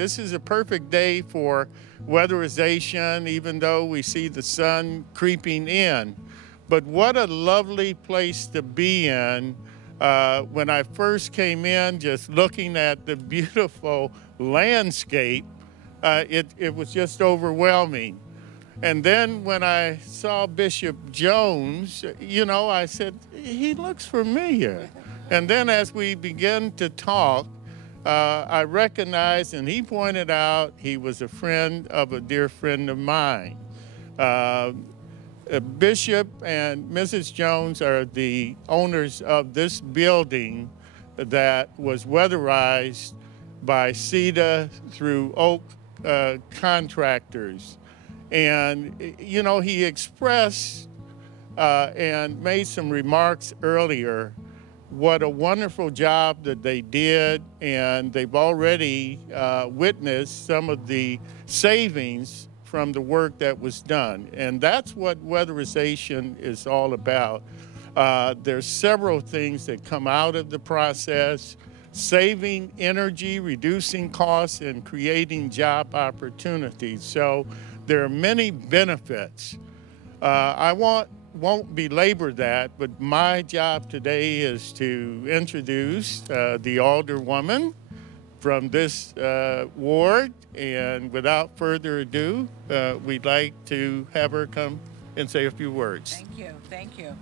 this is a perfect day for weatherization, even though we see the sun creeping in. But what a lovely place to be in. When I first came in, just looking at the beautiful landscape, it was just overwhelming. And then when I saw Bishop Jones, you know, I said, he looks familiar. And then as we began to talk, I recognized, and he pointed out, he was a friend of a dear friend of mine. Bishop and Mrs. Jones are the owners of this building that was weatherized by CEDA through Oak Contractors. And, you know, he expressed and made some remarks earlier what a wonderful job that they did, and they've already witnessed some of the savings from the work that was done. And that's what weatherization is all about. There's several things that come out of the process: saving energy, reducing costs, and creating job opportunities. So there are many benefits. I won't belabor that, but my job today is to introduce the alderwoman from this ward, and without further ado, we'd like to have her come and say a few words. Thank you, thank you.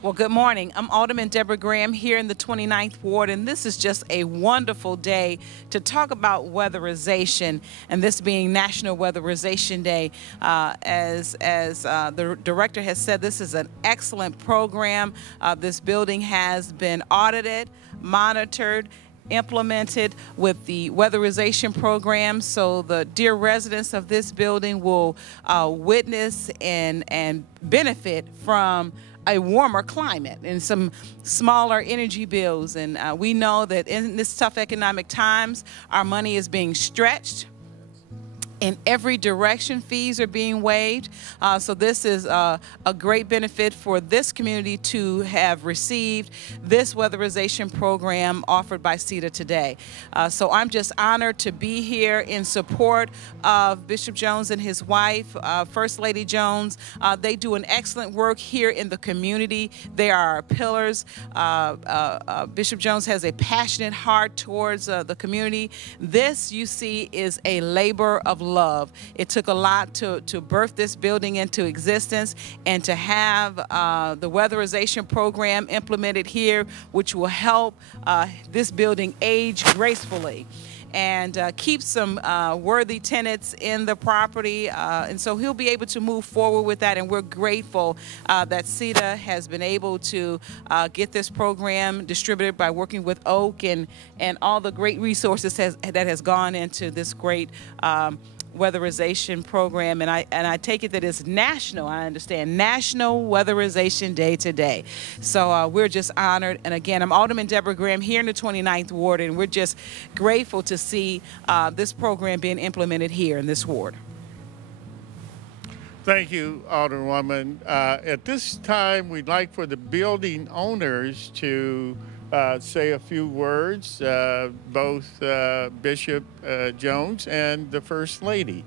Well, good morning. I'm Alderman Deborah Graham here in the 29th Ward, and this is just a wonderful day to talk about weatherization, and this being National Weatherization Day. As the director has said, this is an excellent program. This building has been audited, monitored, implemented with the weatherization program, so the dear residents of this building will witness and benefit from a warmer climate and some smaller energy bills. And we know that in this tough economic times, our money is being stretched. In every direction, fees are being waived. So this is a great benefit for this community to have received this weatherization program offered by CEDA today. So I'm just honored to be here in support of Bishop Jones and his wife, First Lady Jones. They do an excellent work here in the community. They are our pillars. Bishop Jones has a passionate heart towards the community. This, you see, is a labor of love. It took a lot to birth this building into existence, and to have the weatherization program implemented here, which will help this building age gracefully and keep some worthy tenants in the property. And so he'll be able to move forward with that, and we're grateful that CEDA has been able to get this program distributed by working with Oak and all the great resources that has gone into this great weatherization program. And I take it that it's national, I understand, National Weatherization Day today. So we're just honored. And again, I'm Alderman Deborah Graham here in the 29th Ward, and we're just grateful to see this program being implemented here in this ward. Thank you, Alderwoman. At this time, we'd like for the building owners to say a few words, both Bishop Jones and the First Lady.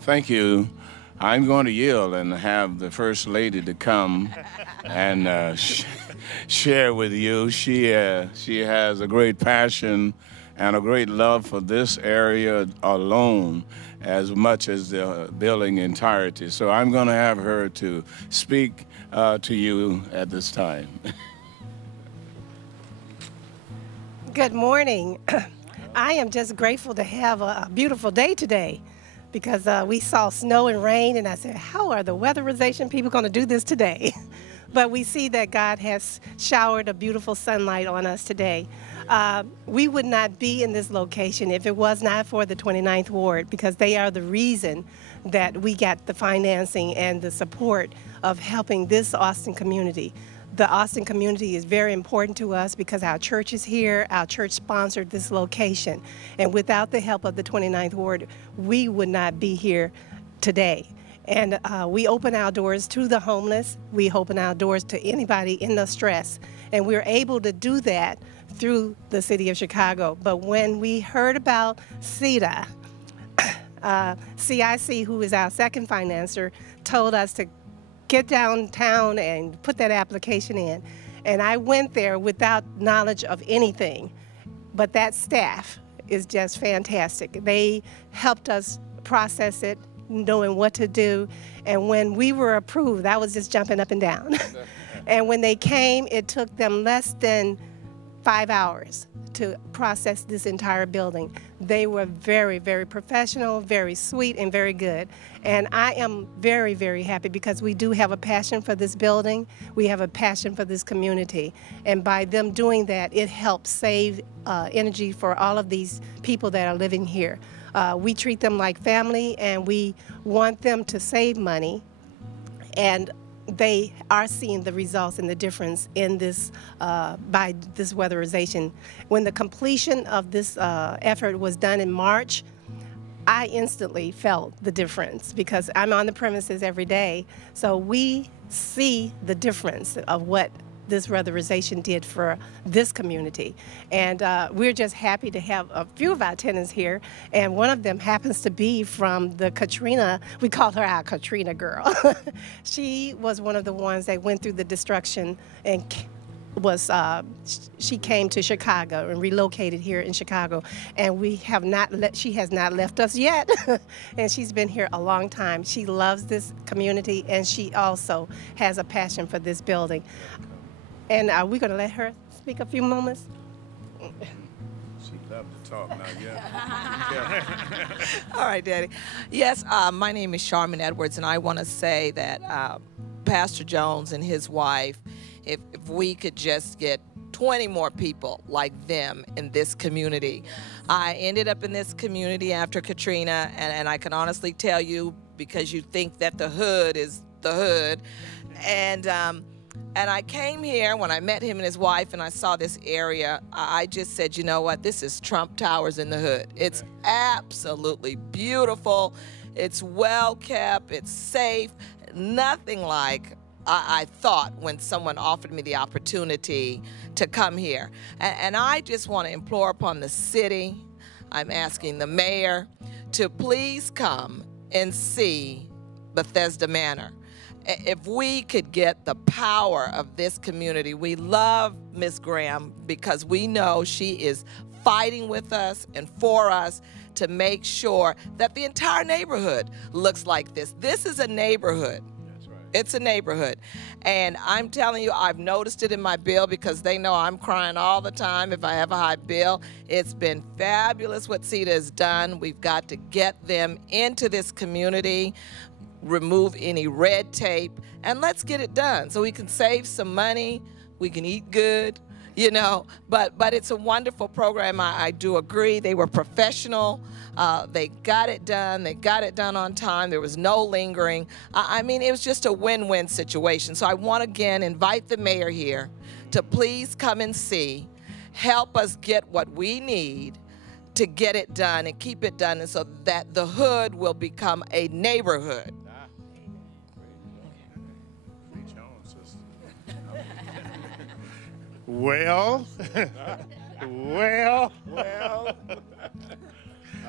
Thank you. I'm going to yield and have the First Lady to come and share with you. She has a great passion and a great love for this area alone, as much as the building entirety. So I'm going to have her to speak to you at this time. Good morning. I am just grateful to have a beautiful day today, because we saw snow and rain, and I said, how are the weatherization people going to do this today? But we see that God has showered a beautiful sunlight on us today. We would not be in this location if it was not for the 29th Ward, because they are the reason that we got the financing and the support of helping this Austin community. The Austin community is very important to us because our church is here. Our church sponsored this location. And without the help of the 29th Ward, we would not be here today. And we open our doors to the homeless. We open our doors to anybody in the stress. And we're able to do that through the city of Chicago. But when we heard about CEDA, CIC, who is our second financer, told us to get downtown and put that application in. And I went there without knowledge of anything. But that staff is just fantastic. They helped us process it, knowing what to do. And when we were approved, I was just jumping up and down. And when they came, it took them less than 5 hours to process this entire building. They were very, very professional, very sweet, and very good. And I am very, very happy because we do have a passion for this building. We have a passion for this community. And by them doing that, it helps save energy for all of these people that are living here. We treat them like family, and we want them to save money. And they are seeing the results and the difference in this by this weatherization. When the completion of this effort was done in March, I instantly felt the difference because I'm on the premises every day. So we see the difference of what this weatherization did for this community. And we're just happy to have a few of our tenants here, and one of them happens to be from the Katrina, we call her our Katrina girl. She was one of the ones that went through the destruction and she came to Chicago and relocated here in Chicago, and she has not left us yet. And she's been here a long time. She loves this community, and she also has a passion for this building. And are we going to let her speak a few moments? She loves to talk now, yeah. All right, Daddy. Yes, my name is Charmin Edwards, and I want to say that Pastor Jones and his wife, if we could just get 20 more people like them in this community. I ended up in this community after Katrina, and I can honestly tell you, because you think that the hood is the hood, and I came here when I met him and his wife, and I saw this area. I just said, you know what? This is Trump Towers in the hood. It's absolutely beautiful. It's well kept. It's safe. Nothing like I thought when someone offered me the opportunity to come here. And I just want to implore upon the city, I'm asking the mayor to please come and see Bethesda Manor. If we could get the power of this community, we love Miss Graham because we know she is fighting with us and for us to make sure that the entire neighborhood looks like this. This is a neighborhood. That's right. It's a neighborhood. And I'm telling you, I've noticed it in my bill because they know I'm crying all the time if I have a high bill. It's been fabulous what CEDA has done. We've got to get them into this community, remove any red tape, and let's get it done so we can save some money, we can eat good, you know, but it's a wonderful program. I do agree. They were professional. They got it done. They got it done on time. There was no lingering. I mean, it was just a win-win situation. So I want to again invite the mayor here to please come and see, help us get what we need to get it done and keep it done, and so that the hood will become a neighborhood. Well,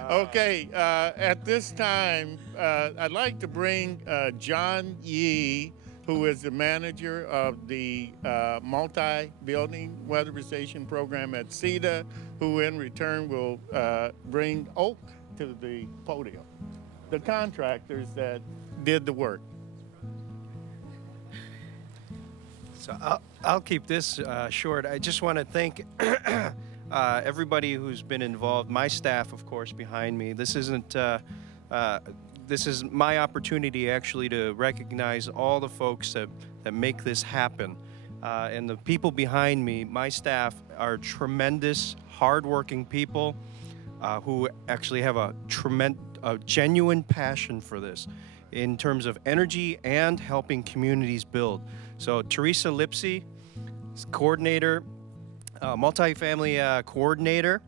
okay, at this time, I'd like to bring John Yee, who is the manager of the multi-building weatherization program at CEDA, who in return will bring Oak to the podium, the contractors that did the work. So I'll keep this short. I just want to thank everybody who's been involved. My staff, of course, behind me. This isn't. This is my opportunity actually to recognize all the folks that make this happen. And the people behind me, my staff, are tremendous, hardworking people who actually have a genuine passion for this in terms of energy and helping communities build. So Teresa Lipsy, coordinator, multifamily coordinator.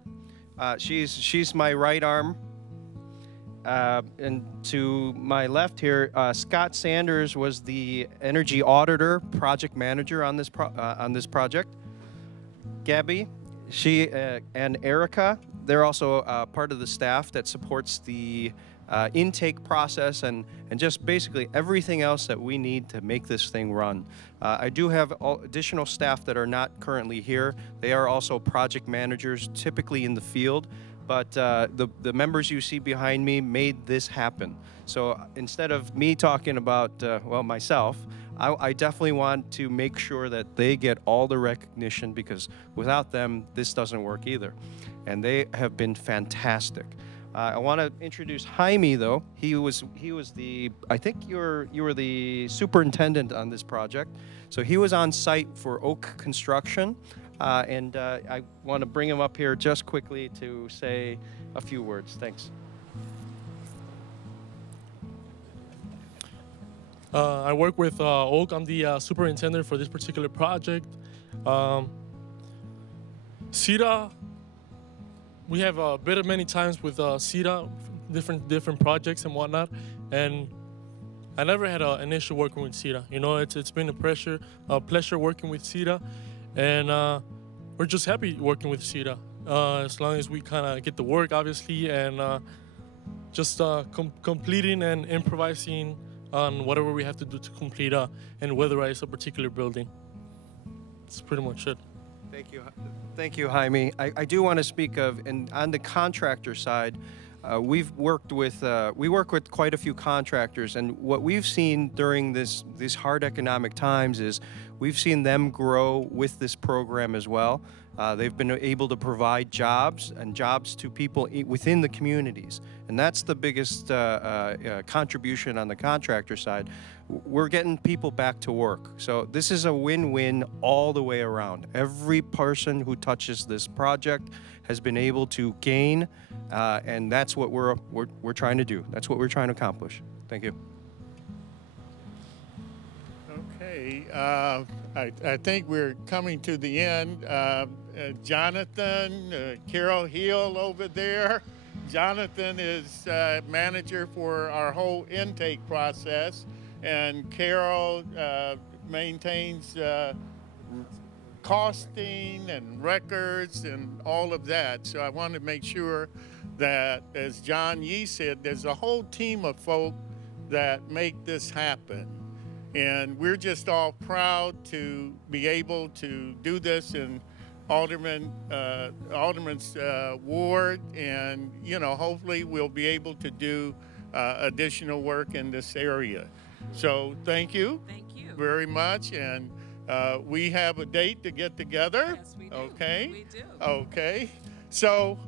She's my right arm. And to my left here, Scott Sanders was the energy auditor, project manager on this project. Gabby She and Erica, they're also part of the staff that supports the intake process and just basically everything else that we need to make this thing run. I do have additional staff that are not currently here. They are also project managers, typically in the field, but the members you see behind me made this happen. So instead of me talking about, well, myself, I definitely want to make sure that they get all the recognition, because without them, this doesn't work either. And they have been fantastic. I want to introduce Jaime, though. He was the, I think you were the superintendent on this project. So he was on site for Oak Construction. And I want to bring him up here just quickly to say a few words. Thanks. I work with Oak. I'm the superintendent for this particular project. CEDA, we have been many times with CEDA, different projects and whatnot, and I never had an issue working with CEDA. You know, it's been a pleasure working with CEDA, and we're just happy working with CEDA as long as we kind of get the work, obviously, and just completing and improvising on whatever we have to do to complete and weatherize a particular building. That's pretty much it. Thank you, Jaime. I do want to speak of, and on the contractor side, we work with quite a few contractors, and what we've seen during these hard economic times is we've seen them grow with this program as well. They've been able to provide jobs to people within the communities, and that's the biggest contribution on the contractor side. We're getting people back to work, so this is a win-win all the way around. Every person who touches this project has been able to gain, and that's what we're trying to do. That's what we're trying to accomplish. Thank you. Okay, I think we're coming to the end. Jonathan, Carol Hill over there. Jonathan is manager for our whole intake process, and Carol maintains costing and records and all of that. So I want to make sure that, as John Yee said, there's a whole team of folk that make this happen. And we're just all proud to be able to do this in Alderman's ward, and hopefully we'll be able to do additional work in this area. So thank you very much, and we have a date to get together. Yes, we do. Okay. We do. Okay. So,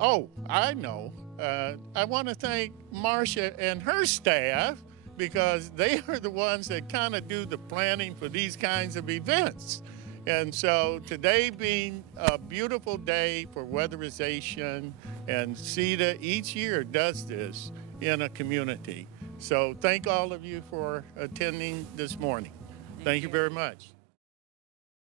oh, I know. I want to thank Marcia and her staff, because they are the ones that kind of do the planning for these kinds of events. And so today being a beautiful day for weatherization, and CEDA each year does this in a community. So thank all of you for attending this morning. Thank you very much.